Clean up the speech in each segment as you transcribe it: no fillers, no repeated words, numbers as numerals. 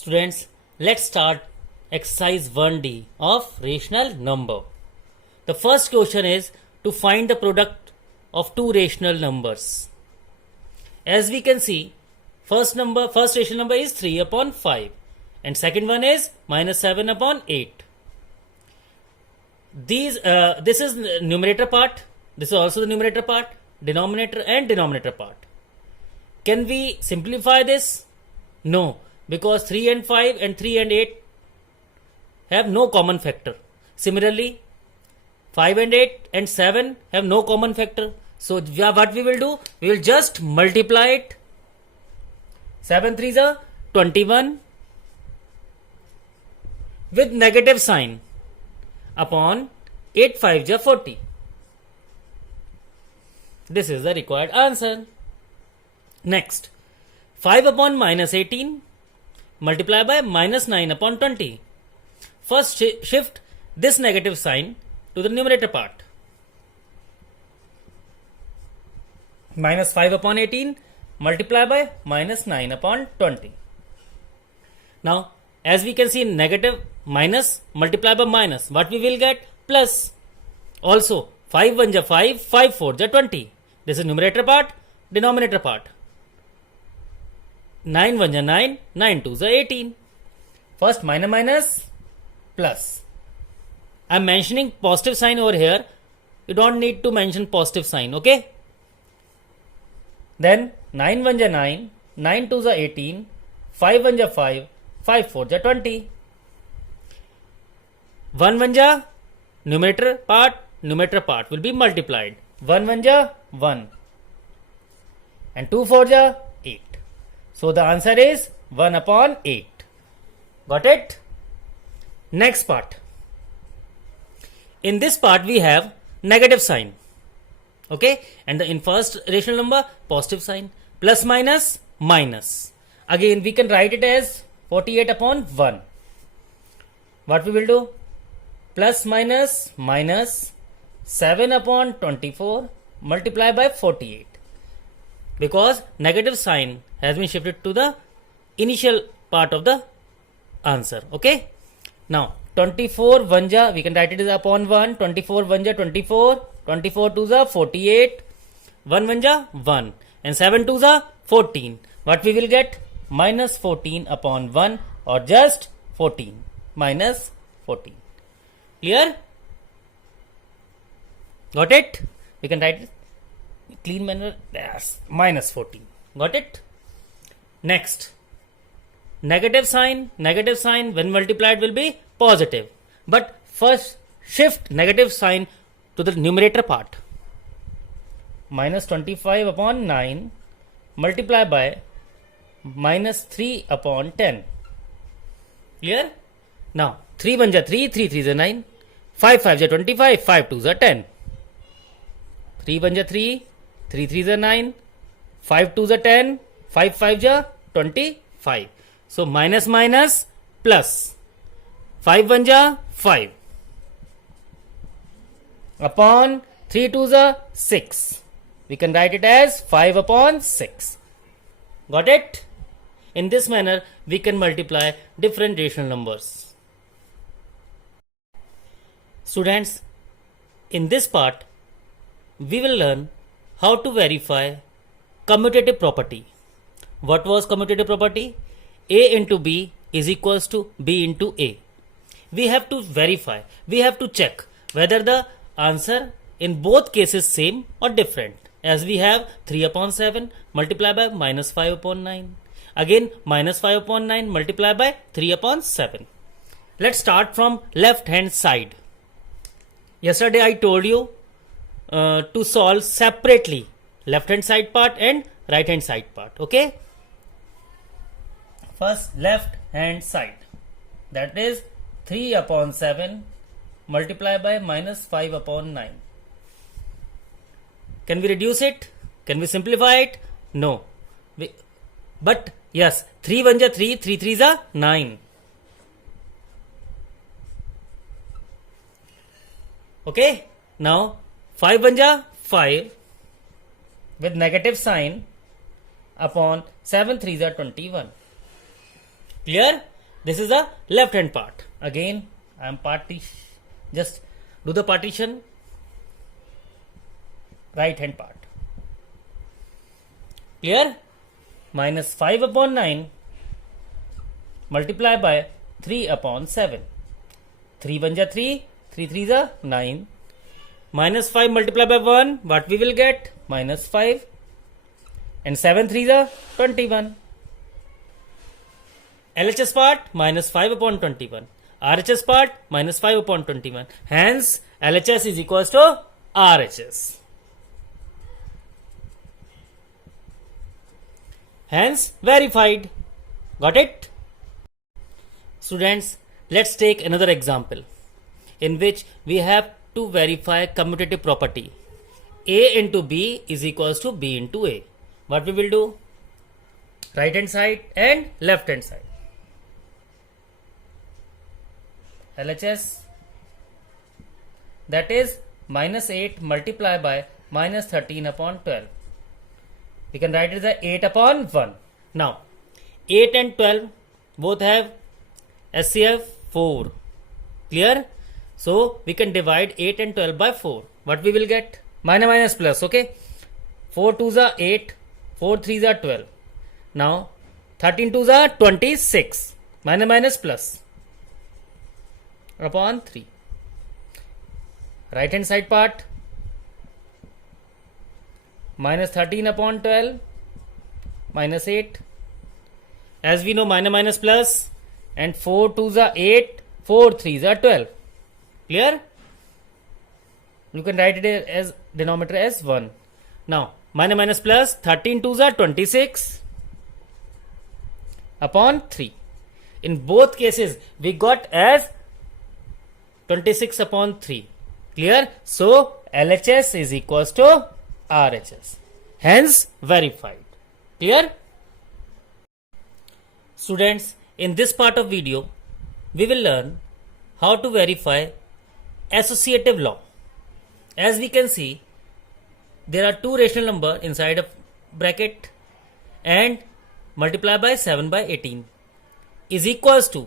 Students, let's start exercise 1D of rational number. The first question is to find the product of two rational numbers. As we can see, first rational number is 3 upon 5 and second one is minus 7 upon 8. This is numerator part, this is also the numerator part, denominator and denominator part. Can we simplify this? No, because 3 and 5 and 3 and 8 have no common factor. Similarly, 5 and 8 and 7 have no common factor. So what we will do? We will just multiply it. 7 3s are 21 with negative sign upon 8 5s are 40. This is the required answer. Next, 5 upon minus 18 multiply by minus 9 upon 20. First shift this negative sign to the numerator part. Minus 5 upon 18 multiply by minus 9 upon 20. Now, as we can see, negative minus multiply by minus, what we will get? Plus. Also, 5 1s are 5, 5 4s are 20. This is numerator part, denominator part. 9 1s are 9, 9 2s are 18. First minus plus. I am mentioning positive sign over here. You don't need to mention positive sign, okay? Then 9 1s are 9, 9 2s are 18, 5 1s are 5, 5 4s are 20. 1 1s are numerator part will be multiplied. 1 1s are 1 and 2 4s are 8. So the answer is 1 upon 8. Got it? Next part. In this part we have negative sign. Okay? And in first rational number, positive sign. Plus minus, minus. Again we can write it as 48 upon 1. What we will do? Plus minus, minus 7 upon 24 multiply by 48. Because negative sign has been shifted to the initial part of the answer. Okay? Now, 24 1s, we can write it as upon 1. 24 1s are 24. 24 2s are 48. 1 1s are 1. And 7 2s are 14. What we will get? Minus 14 upon 1 or just 14. Minus 14. Clear? Got it? We can write it clean manner. Yes, minus 14. Got it? Next, negative sign when multiplied will be positive. But first shift negative sign to the numerator part. Minus 25 upon 9 multiply by minus 3 upon 10. Clear? Now, 3 1s are 3, 3 3s are 9, 5 5s are 25, 5 2s are 10. 3 1s are 3, 3 3s are 9, 5 2s are 10, 5 5s are 25. So minus minus plus. 5 1s are 5 upon 3 2s are 6. We can write it as 5 upon 6. Got it? In this manner we can multiply different rational numbers. Students, in this part we will learn how to verify commutative property. What was commutative property? A into B is equals to B into A. We have to verify, we have to check whether the answer in both cases same or different. As we have 3 upon 7 multiply by minus 5 upon 9. Again minus 5 upon 9 multiply by 3 upon 7. Let's start from left hand side. Yesterday I told you to solve separately left hand side part and right hand side part. Okay? First left hand side, that is 3 upon 7 multiply by minus 5 upon 9. Can we reduce it? Can we simplify it? No. But yes, 3 1s are 3, 3 3s are 9. Okay? Now 5 1s are 5 with negative sign upon 7 3s are 21. Clear? This is the left hand part. Again, I am just do the partition. Right hand part. Clear? Minus 5 upon 9 multiply by 3 upon 7. 3 1 ja 3, 3 3 ja 9. Minus 5 multiply by 1, what we will get? Minus 5. And 7 3 ja 21. LHS part minus 5 upon 21. RHS part minus 5 upon 21. Hence, LHS is equals to RHS. Hence, verified. Got it? Students, let's take another example in which we have to verify commutative property. A into B is equals to B into A. What we will do? Right hand side and left hand side. LHS, that is minus 8 multiplied by minus 13 upon 12. We can write it as 8 upon 1. Now, 8 and 12 both have SCF 4. Clear? So, we can divide 8 and 12 by 4. What we will get? Minus minus plus, okay? 4 2s are 8, 4 3s are 12. Now, 13 2s are 26. Minus minus plus upon 3. Right hand side part, minus 13 upon 12 minus 8. As we know, minus minus plus, and 4 2s are 8, 4 3s are 12. Clear? You can write it as denominator as 1. Now, minus minus plus, 13 2s are 26 upon 3. In both cases, we got as 26 upon 3. Clear? So, LHS is equals to RHS. Hence, verified. Clear? Students, in this part of video, we will learn how to verify associative law. As we can see, there are two rational numbers inside a bracket and multiply by 7 by 18 is equals to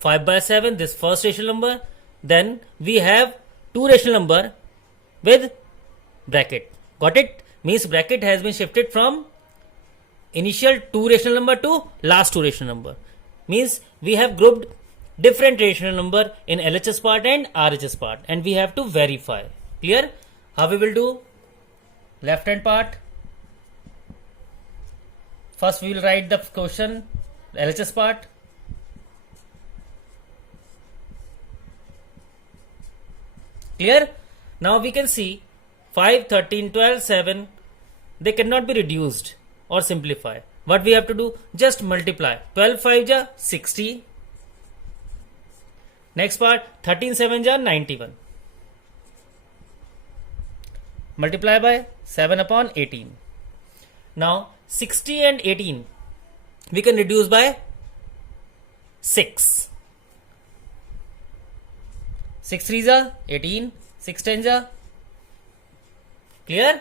5 by 7, this first rational number. Then we have two rational number with bracket. Got it? Means bracket has been shifted from initial two rational number to last two rational number. Means we have grouped different rational number in LHS part and RHS part, and we have to verify. Clear? How we will do? Left hand part. First we will write the question, LHS part. Clear? Now we can see 5, 13, 12, 7, they cannot be reduced or simplified. What we have to do? Just multiply. 12 5 ja 60. Next part, 13 7 ja 91. Multiply by 7 upon 18. Now 60 and 18 we can reduce by 6. 6 3s are 18, 6 10s are. Clear?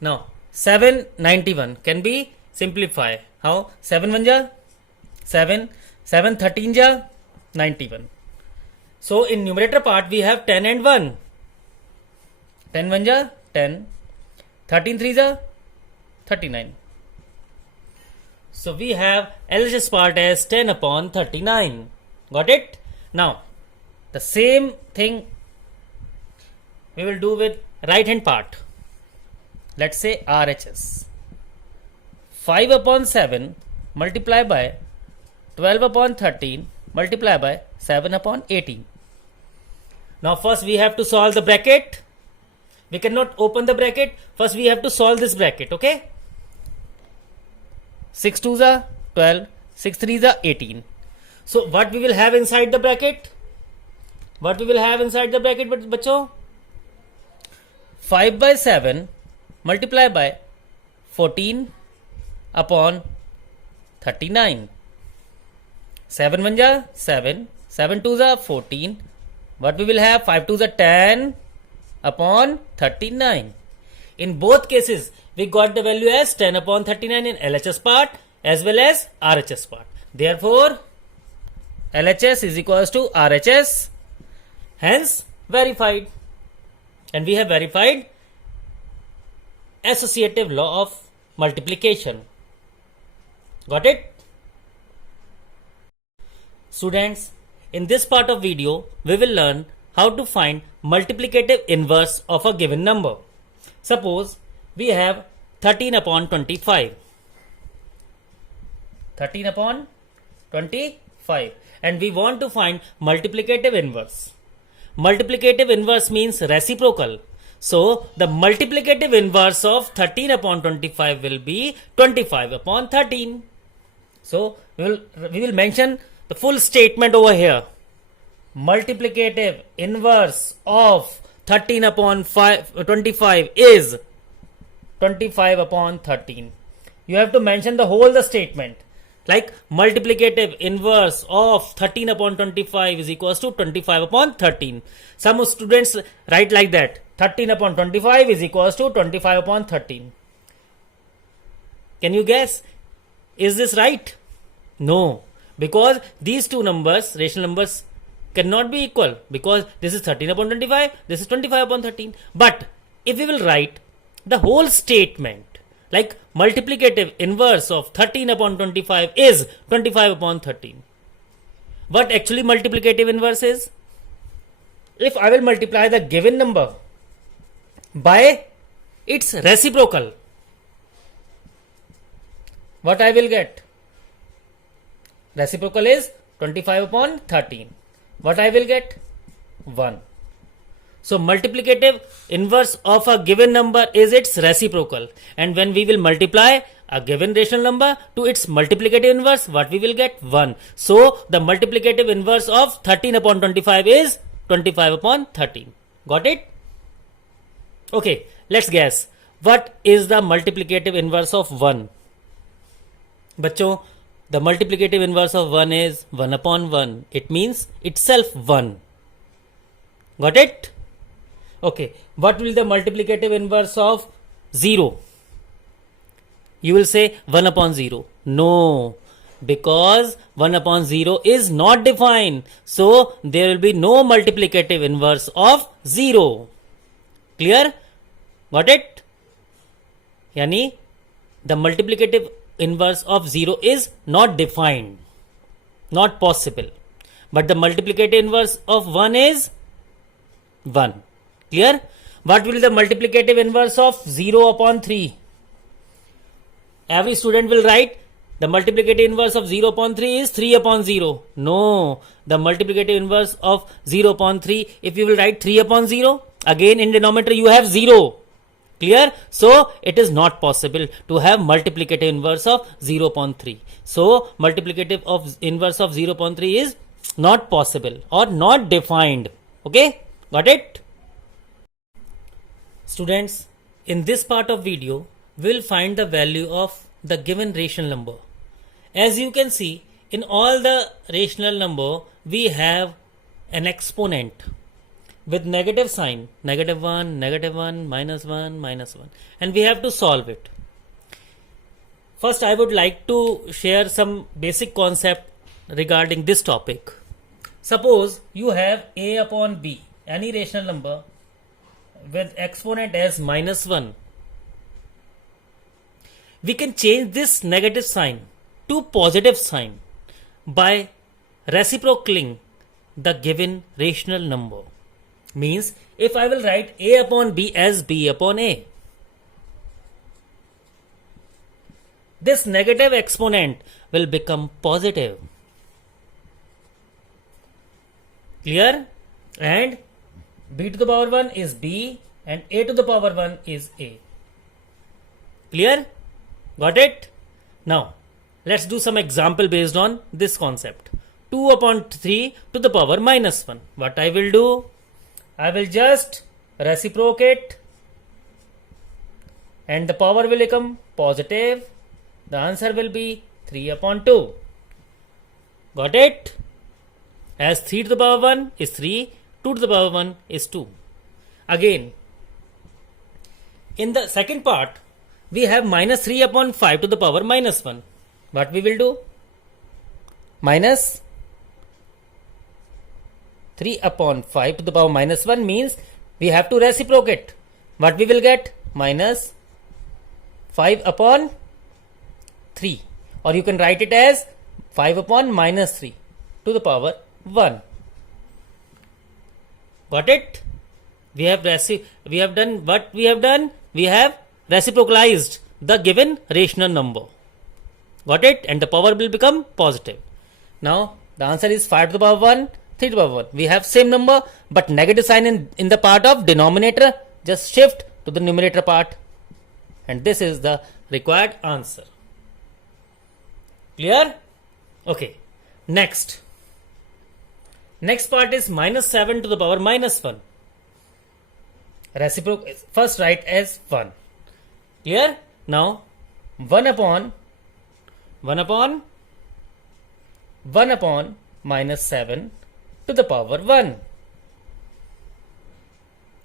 Now 7 91 can be simplified. How? 7 1 ja 7, 7 13 ja 91. So in numerator part we have 10 and 1. 10 1 ja 10, 13 3s are 39. So we have LHS part as 10 upon 39. Got it? Now the same thing we will do with right hand part. Let's say RHS. 5 upon 7 multiply by 12 upon 13 multiply by 7 upon 18. Now first we have to solve the bracket. We cannot open the bracket. First we have to solve this bracket. Okay. 6 2s are 12, 6 3s are 18. So what we will have inside the bracket? What we will have inside the bracket, bachcho? 5 by 7 multiply by 14 upon 39. 7 1 ja 7, 7 2s are 14. What we will have? 5 2s are 10 upon 39. In both cases, we got the value as 10 upon 39 in LHS part as well as RHS part. Therefore, LHS is equals to RHS, hence verified. And we have verified associative law of multiplication. Got it? Students, in this part of video, we will learn how to find multiplicative inverse of a given number. Suppose we have 13 upon 25. 13 upon 25. And we want to find multiplicative inverse. Multiplicative inverse means reciprocal. So, the multiplicative inverse of 13 upon 25 will be 25 upon 13. So, we will mention the full statement over here. Multiplicative inverse of 13 upon 25 is 25 upon 13. You have to mention the statement. Like multiplicative inverse of 13 upon 25 is equals to 25 upon 13. Some students write like that. 13 upon 25 is equals to 25 upon 13. Can you guess? Is this right? No. Because these two numbers, rational numbers, cannot be equal. Because this is 13 upon 25, this is 25 upon 13. But if we will write the whole statement, like multiplicative inverse of 13 upon 25 is 25 upon 13. What actually multiplicative inverse is? If I will multiply the given number by its reciprocal, what I will get? Reciprocal is 25 upon 13. What I will get? 1. So multiplicative inverse of a given number is its reciprocal. And when we will multiply a given rational number to its multiplicative inverse, what we will get? 1. So the multiplicative inverse of 13 upon 25 is 25 upon 13. Got it? Okay, let's guess. What is the multiplicative inverse of 1? Bachcho, the multiplicative inverse of 1 is 1 upon 1. It means itself 1. Got it? Okay, what will the multiplicative inverse of 0? You will say 1 upon 0. No, because 1 upon 0 is not defined. So, there will be no multiplicative inverse of 0. Clear? Got it? Yani, the multiplicative inverse of 0 is not defined. Not possible. But the multiplicative inverse of 1 is 1. Clear? What will the multiplicative inverse of 0 upon 3? Every student will write the multiplicative inverse of 0 upon 3 is 3 upon 0. No, the multiplicative inverse of 0 upon 3, if you will write 3 upon 0, again in denominator you have 0. Clear? So, it is not possible to have multiplicative inverse of 0 upon 3. So, multiplicative of inverse of 0 upon 3 is not possible or not defined. Okay? Got it? Students, in this part of video, we will find the value of the given rational number. As you can see, in all the rational number, we have an exponent with negative sign, negative 1, minus 1, minus 1. And we have to solve it. First, I would like to share some basic concept regarding this topic. Suppose you have a upon b, any rational number, with exponent as minus 1. We can change this negative sign to positive sign by reciprocaling the given rational number. Means, if I will write a upon b as b upon a, this negative exponent will become positive. Clear? And b to the power 1 is b and a to the power 1 is a. Clear? Got it? Now, let's do some example based on this concept. 2 upon 3 to the power minus 1. What I will do? I will just reciprocate and the power will become positive. The answer will be 3 upon 2. Got it? As 3 to the power 1 is 3, 2 to the power 1 is 2. Again, in the second part, we have minus 3 upon 5 to the power minus 1. What we will do? Minus 3 upon 5 to the power minus 1 means we have to reciprocate. What we will get? Minus 5 upon 3. Or you can write it as 5 upon minus 3 to the power 1. Got it? We have done what we have done. We have reciprocalized the given rational number. Got it? And the power will become positive. Now the answer is 5 to the power 1, 3 to the power 1. We have same number but negative sign in the part of denominator. Just shift to the numerator part. And this is the required answer. Clear? Okay. Next part is minus 7 to the power minus 1. Reciprocal, first write as 1. Clear? Now 1 upon minus 7 to the power 1.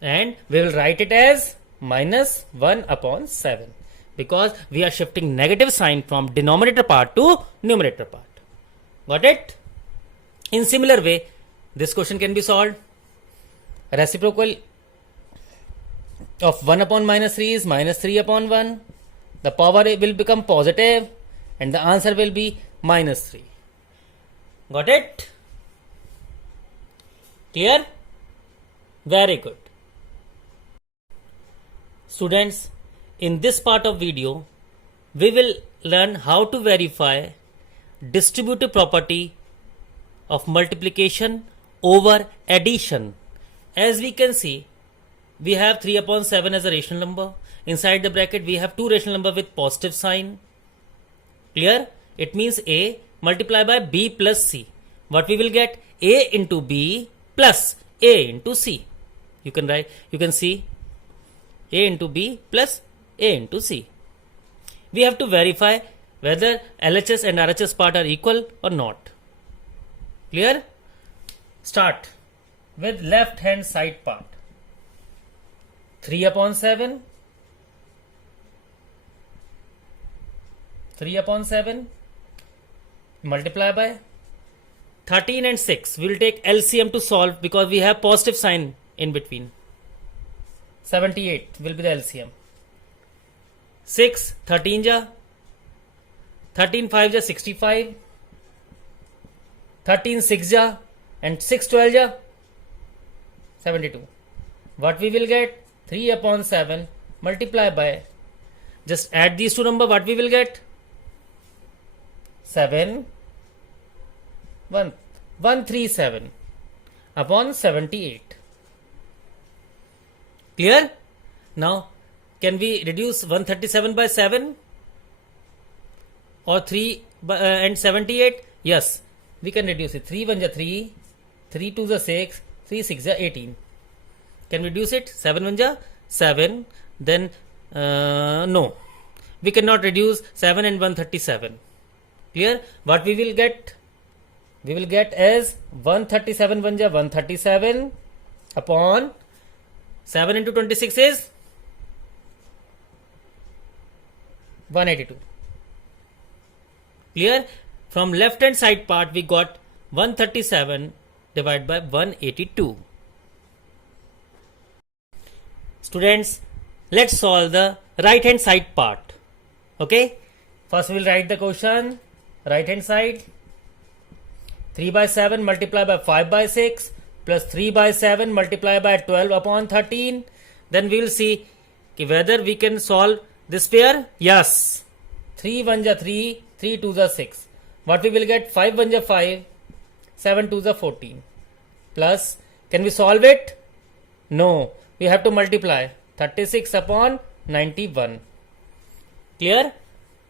And we will write it as minus 1 upon 7 because we are shifting negative sign from denominator part to numerator part. Got it? In similar way, this question can be solved. Reciprocal of 1 upon minus 3 is minus 3 upon 1. The power will become positive and the answer will be minus 3. Got it? Clear? Very good. Students, in this part of video, we will learn how to verify distributive property of multiplication over addition. As we can see, we have 3 upon 7 as a rational number. Inside the bracket, we have two rational number with positive sign. Clear? It means A multiplied by B plus C. What we will get? A into B plus A into C. You can see A into B plus A into C. We have to verify whether LHS and RHS part are equal or not. Clear? Start with left hand side part. 3 upon 7 multiply by 13 and 6. We will take LCM to solve because we have positive sign in between. 78 will be the LCM. 6 13 ja 13 5 ja 65, 13 6 ja and 6 12 ja 72. What we will get? 3 upon 7 multiply by, just add these two numbers. What we will get? 137 upon 78. Clear? Now can we reduce 137 by 7 or 3 and 78? Yes, we can reduce it. 3 1 ja 3, 3 2 ja 6, 3 6 ja 18. Can we reduce it? 7 1 ja 7. Then no, we cannot reduce 7 and 137. Clear? What we will get? We will get as 137 1 ja 137 upon 7 into 26 is 182. Clear? From left hand side part we got 137 divided by 182. Students, let's solve the right hand side part. Okay? First we will write the question. Right hand side, 3 by 7 multiplied by 5 by 6 plus 3 by 7 multiplied by 12 upon 13. Then we will see whether we can solve this pair. Yes. 3 1 ja 3, 3 2 ja 6. What we will get? 5 1 ja 5, 7 2 ja 14. Plus, can we solve it? No. We have to multiply 36 upon 91. Clear?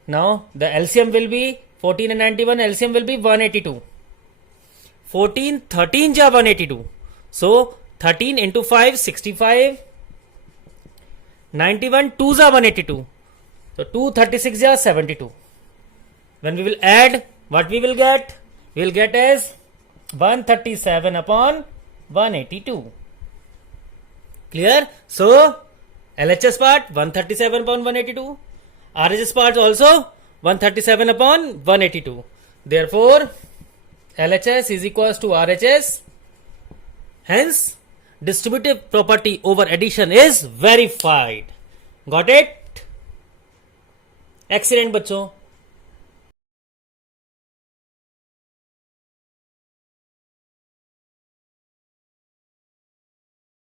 Now the LCM will be 14 and 91. LCM will be 182. 14 13 ja 182. So 13 into 5 65. 91 2 ja 182. So 2 36 ja 72. When we will add, what we will get? We will get as 137 upon 182. Clear? So LHS part 137 upon 182. RHS part also 137 upon 182. Therefore LHS is equals to RHS Hence, distributive property over addition is verified. Got it? Excellent बच्चों.